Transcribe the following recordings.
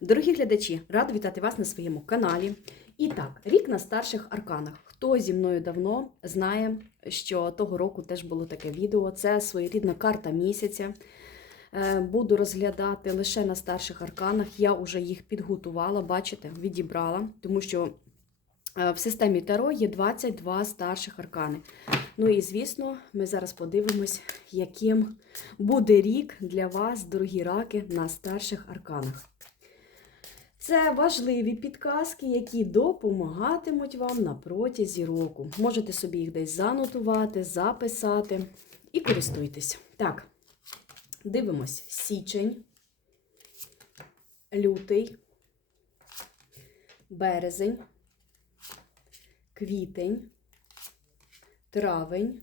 Дорогі глядачі, рада вітати вас на своєму каналі. І так, рік на старших арканах. Хто зі мною давно знає, що того року теж було таке відео. Це своєрідна карта місяця. Е, Буду розглядати лише на старших арканах. Я вже їх підготувала, бачите, відібрала, тому що е, в системі Таро є 22 старших аркани. Ну і звісно, ми зараз подивимось, яким буде рік для вас, дорогі раки, на старших арканах. Це важливі підказки, які допомагатимуть вам на протязі року. Можете собі їх десь занотувати, записати і користуйтесь. Так, дивимось: січень, лютий, березень, квітень, травень,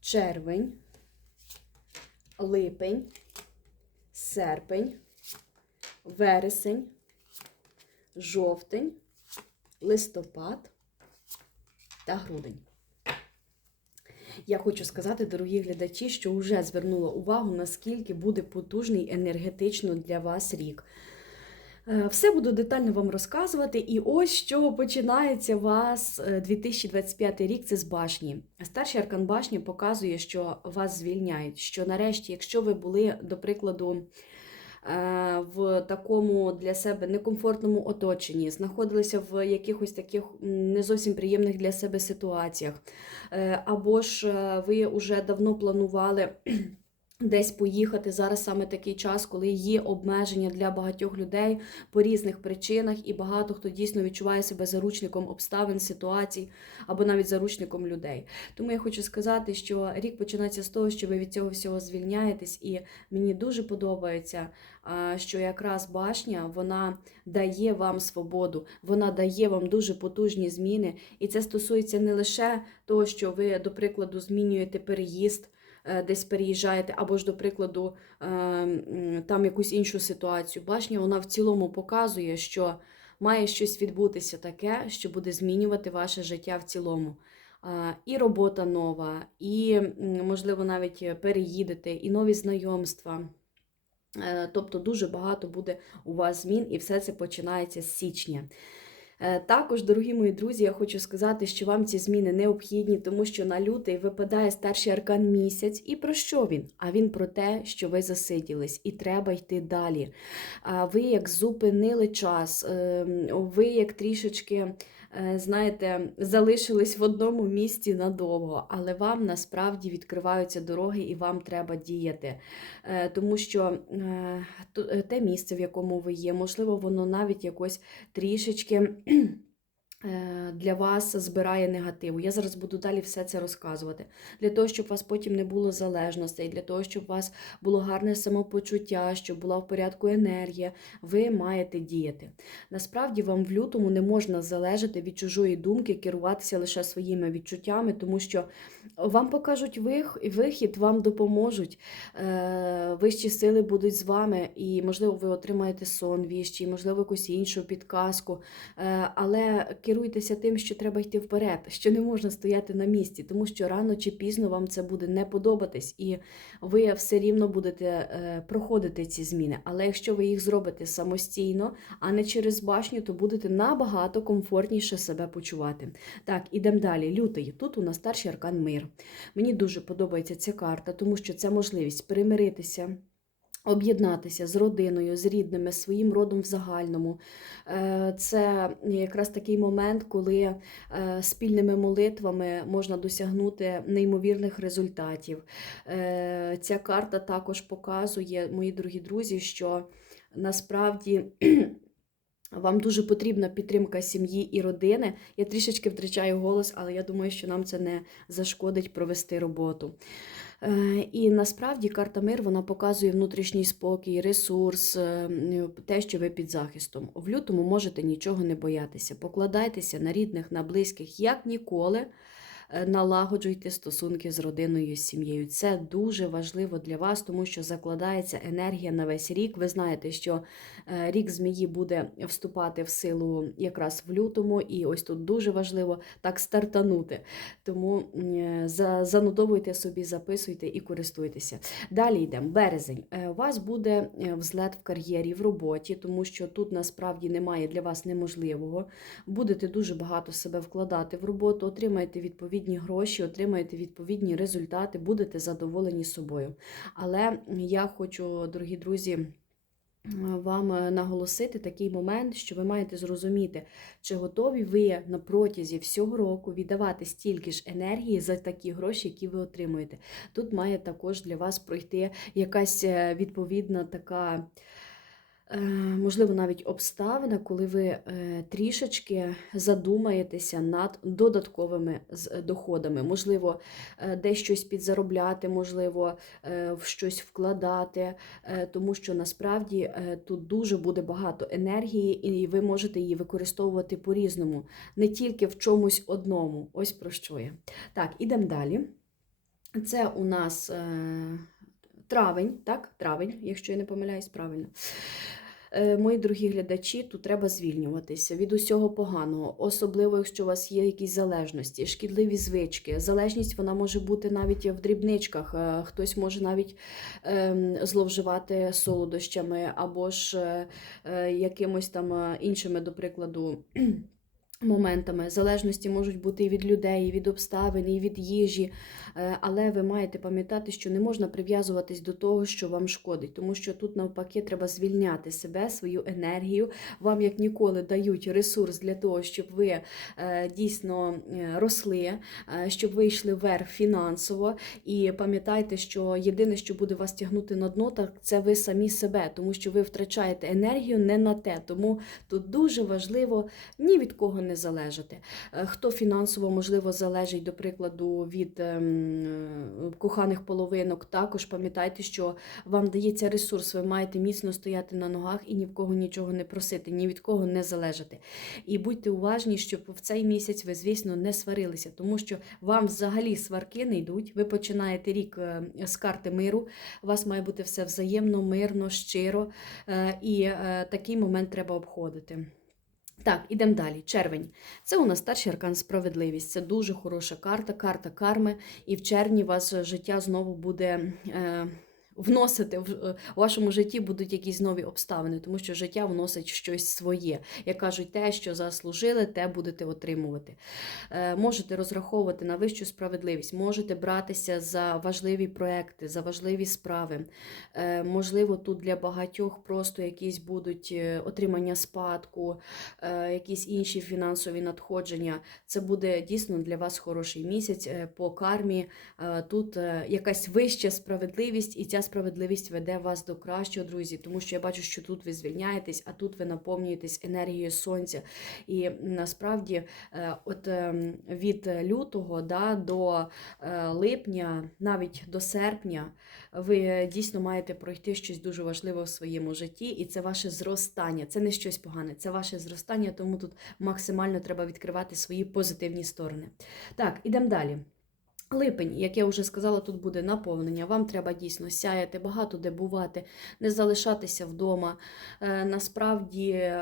червень, липень, серпень вересень, жовтень, листопад та грудень. Я хочу сказати, дорогі глядачі, що вже звернула увагу, наскільки буде потужний енергетично для вас рік. Е, Все буду детально вам розказувати. І ось чого починається у вас е, 2025 рік. Це з башні. Старший аркан башні показує, що вас звільняють. Що нарешті, якщо ви були, до прикладу, е, в такому для себе некомфортному оточенні, знаходилися в якихось таких не зовсім приємних для себе ситуаціях, е, або ж е, ви вже давно планували. Десь поїхати зараз саме такий час, коли є обмеження для багатьох людей по різних причинах, і багато хто дійсно відчуває себе заручником обставин, ситуацій або навіть заручником людей. Тому я хочу сказати, що рік починається з того, що ви від цього всього звільняєтесь, і мені дуже подобається, що якраз башня вона дає вам свободу, вона дає вам дуже потужні зміни, і це стосується не лише того, що ви, до прикладу, змінюєте переїзд десь переїжджаєте, або ж, до прикладу, е, там якусь іншу ситуацію. Башня вона в цілому показує, що має щось відбутися таке, що буде змінювати ваше життя в цілому. І робота нова, і, можливо, навіть переїдете, і нові знайомства. Е, Тобто дуже багато буде у вас змін, і все це починається з січня. Е, Також, дорогі мої друзі, я хочу сказати, що вам ці зміни необхідні, тому що на лютий випадає старший аркан місяць. І про що він? А він про те, що ви засиділись, і треба йти далі. А Ви як зупинили час, ем, ви як трішечки. Е, Знаєте, залишились в одному місці надовго, але вам насправді відкриваються дороги і вам треба діяти. Е, Тому що е, те місце, в якому ви є, можливо, воно навіть якось трішечки для вас збирає негативу. Я зараз буду далі все це розказувати. Для того, щоб у вас потім не було залежностей, для того, щоб у вас було гарне самопочуття, щоб була в порядку енергія, ви маєте діяти. Насправді вам в лютому не можна залежати від чужої думки, керуватися лише своїми відчуттями, тому що вам покажуть вих- вихід, вам допоможуть. Е, Вищі сили будуть з вами, і, можливо, ви отримаєте сон віщий, можливо, якусь іншу підказку. Е, Але керуйтеся тим, що треба йти вперед, що не можна стояти на місці, тому що рано чи пізно вам це буде не подобатись, і ви все рівно будете е, проходити ці зміни. Але якщо ви їх зробите самостійно, а не через башню, то будете набагато комфортніше себе почувати. Так, ідемо далі. Лютий. Тут у нас старший аркан мир. Мені дуже подобається ця карта, тому що це можливість примиритися. Об'єднатися з родиною, з рідними, з своїм родом в загальному. Е, Це якраз такий момент, коли е, спільними молитвами можна досягнути неймовірних результатів. Е, Ця карта також показує, мої дорогі друзі, що насправді. Вам дуже потрібна підтримка сім'ї і родини. Я трішечки втрачаю голос, але я думаю, що нам це не зашкодить провести роботу. Е, І насправді карта мир вона показує внутрішній спокій, ресурс, е, те, що ви під захистом. В лютому можете нічого не боятися. Покладайтеся на рідних, на близьких, як ніколи. Налагоджуйте стосунки з родиною, з сім'єю. Це дуже важливо для вас, тому що закладається енергія на весь рік. Ви знаєте, що е, рік змії буде вступати в силу якраз в лютому, і ось тут дуже важливо так стартанути. Тому е, занотовуйте собі, записуйте і користуйтеся. Далі йдемо. Березень. Е, У вас буде взлет в кар'єрі, в роботі, тому що тут насправді немає для вас неможливого. Будете дуже багато себе вкладати в роботу, отримаєте відповідні гроші, отримаєте відповідні результати, будете задоволені собою. Але я хочу, дорогі друзі. Вам е, наголосити такий момент, що ви маєте зрозуміти, чи готові ви на протязі всього року віддавати стільки ж енергії за такі гроші, які ви отримуєте. Тут має також для вас пройти якась е, відповідна така. Е, Можливо, навіть обставина, коли ви е, трішечки задумаєтеся над додатковими доходами. Можливо, е, десь щось підзаробляти, можливо, е, в щось вкладати, е, тому що насправді е, тут дуже буде багато енергії, і ви можете її використовувати по-різному, не тільки в чомусь одному. Ось про що я. Так, ідемо далі. Це у нас е, травень, так? Травень, якщо я не помиляюсь, правильно. Е, Мої дорогі глядачі, тут треба звільнюватися від усього поганого, особливо якщо у вас є якісь залежності, шкідливі звички. Залежність вона може бути навіть в дрібничках. Е, Хтось може навіть ем, зловживати солодощами або ж е, якимось там іншими, до прикладу. Моментами залежності можуть бути і від людей, і від обставин, і від їжі. Е, Але ви маєте пам'ятати, що не можна прив'язуватись до того, що вам шкодить, тому що тут навпаки треба звільняти себе, свою енергію. Вам як ніколи дають ресурс для того, щоб ви е, дійсно е, росли, щоб ви йшли вверх фінансово. І пам'ятайте, що єдине, що буде вас тягнути на дно, так це ви самі себе, тому що ви втрачаєте енергію не на те. Тому тут дуже важливо ні від кого не залежати. Е, Хто фінансово, можливо, залежить, до прикладу, від ем, е, коханих половинок, також пам'ятайте, що вам дається ресурс, ви маєте міцно стояти на ногах і ні в кого нічого не просити, ні від кого не залежати. І будьте уважні, щоб в цей місяць ви, звісно, не сварилися, тому що вам взагалі сварки не йдуть. Ви починаєте рік е, з карти миру. У вас має бути все взаємно, мирно, щиро. І такий момент треба обходити. Так, ідемо далі. Червень. Це у нас старший аркан справедливість. Це дуже хороша карта, карта карми. І в червні вас життя знову буде. Е, Вносити в е, вашому житті будуть якісь нові обставини, тому що життя вносить щось своє. Як кажуть, те, що заслужили, те будете отримувати. Е, Можете розраховувати на вищу справедливість, можете братися за важливі проекти, за важливі справи. Е, Можливо, тут для багатьох просто якісь будуть отримання спадку, якісь інші фінансові надходження. Це буде дійсно для вас хороший місяць по кармі. Тут якась вища справедливість, і ця справедливість веде вас до кращого, друзі. Тому що я бачу, що тут ви звільняєтесь, а тут ви наповнюєтесь енергією сонця. І насправді, е, от ем, від лютого да, до е, липня, навіть до серпня, ви дійсно маєте пройти щось дуже важливе в своєму житті, і це ваше зростання. Це не щось погане, це ваше зростання, тому тут максимально треба відкривати свої позитивні сторони. Так, ідемо далі. Липень, як я вже сказала, тут буде наповнення. Вам треба дійсно сяяти, багато де бувати, не залишатися вдома. Е, Насправді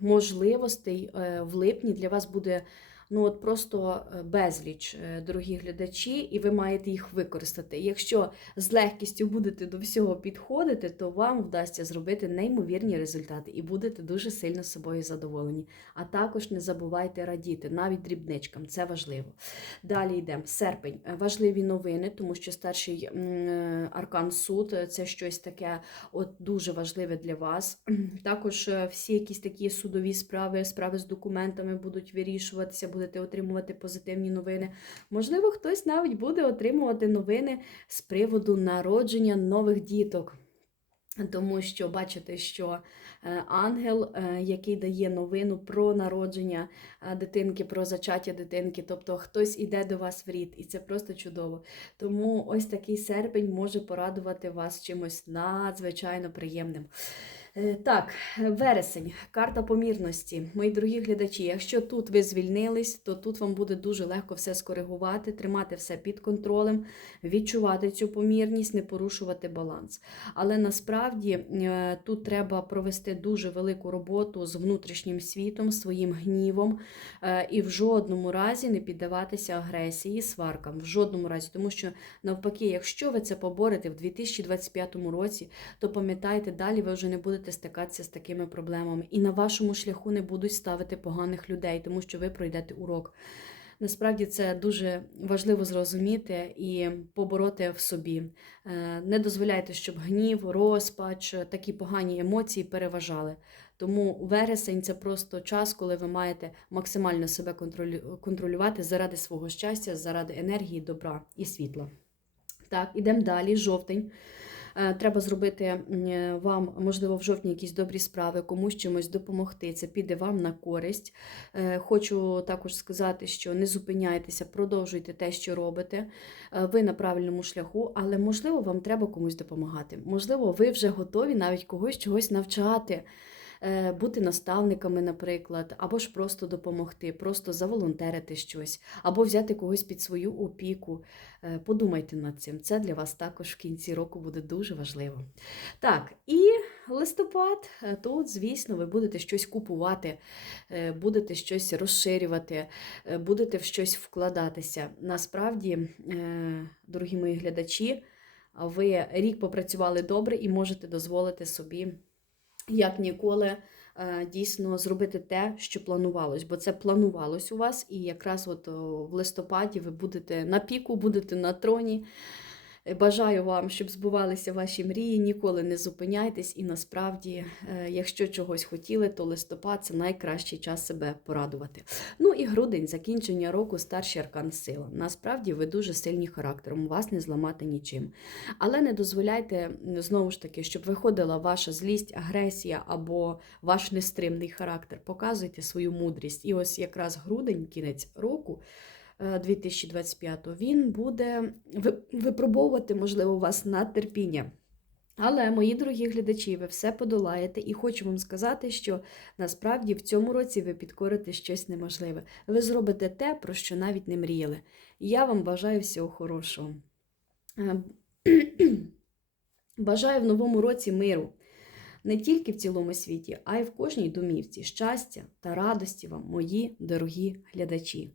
можливостей е, в липні для вас буде ну от просто е, безліч, е, дорогі глядачі, і ви маєте їх використати. Якщо з легкістю будете до всього підходити, то вам вдасться зробити неймовірні результати і будете дуже сильно собою задоволені. А також не забувайте радіти, навіть дрібничкам, це важливо. Далі йдемо. Серпень. Важливі новини, тому що старший е, аркан суд це щось таке от дуже важливе для вас. Також всі якісь такі судові справи, справи з документами будуть вирішуватися, будете отримувати позитивні новини. Можливо, хтось навіть буде отримувати новини з приводу народження нових діток. Тому що бачите, що е, ангел, е, який дає новину про народження е, дитинки, про зачаття дитинки, тобто хтось іде до вас в рід, і це просто чудово. Тому ось такий серпень може порадувати вас чимось надзвичайно приємним. Е, Так, вересень, карта помірності. Мої дорогі глядачі, якщо тут ви звільнились, то тут вам буде дуже легко все скоригувати, тримати все під контролем, відчувати цю помірність, не порушувати баланс. Але насправді е, тут треба провести дуже велику роботу з внутрішнім світом, своїм гнівом е, і в жодному разі не піддаватися агресії, сваркам. В жодному разі, тому що навпаки, якщо ви це поборете в 2025 році, то пам'ятайте, далі ви вже не будете стикатися з такими проблемами. І на вашому шляху не будуть ставити поганих людей, тому що ви пройдете урок. Насправді це дуже важливо зрозуміти і побороти в собі. Е, Не дозволяйте, щоб гнів, розпач, такі погані емоції переважали. Тому вересень це просто час, коли ви маєте максимально себе контролювати заради свого щастя, заради енергії, добра і світла. Так, ідемо далі. Жовтень. Е, Треба зробити е, вам, можливо, в жовтні якісь добрі справи, комусь чимось допомогти. Це піде вам на користь. Е, Хочу також сказати, що не зупиняйтеся, продовжуйте те, що робите. Ви на правильному шляху, але можливо, вам треба комусь допомагати. Можливо, ви вже готові навіть когось чогось навчати. Е, Бути наставниками, наприклад, або ж просто допомогти, просто заволонтерити щось, або взяти когось під свою опіку. Е, Подумайте над цим. Це для вас також в кінці року буде дуже важливо. Так, і листопад. Е, Тут, звісно, ви будете щось купувати, будете щось розширювати, будете в щось вкладатися. Насправді, дорогі мої глядачі, ви рік попрацювали добре і можете дозволити собі, як ніколи. е, Дійсно зробити те, що планувалось, бо це планувалось у вас, і якраз от в листопаді ви будете на піку, будете на троні. Бажаю вам, щоб збувалися ваші мрії, ніколи не зупиняйтесь. І насправді, е, якщо чогось хотіли, то листопад це найкращий час себе порадувати. Ну і грудень, закінчення року, старший аркан сила. Насправді ви дуже сильні характером, вас не зламати нічим. Але не дозволяйте знову ж таки, щоб виходила ваша злість, агресія або ваш нестримний характер. Показуйте свою мудрість. І ось якраз грудень, кінець року. Е, 2025 він буде випробовувати, можливо, вас на терпіння. Але, мої дорогі глядачі, ви все подолаєте, і хочу вам сказати, що насправді в цьому році ви підкорите щось неможливе. Ви зробите те, про що навіть не мріяли. Я вам бажаю всього хорошого. Е, Бажаю в новому році миру. Не тільки в цілому світі, а й в кожній домівці щастя та радості вам, мої дорогі глядачі.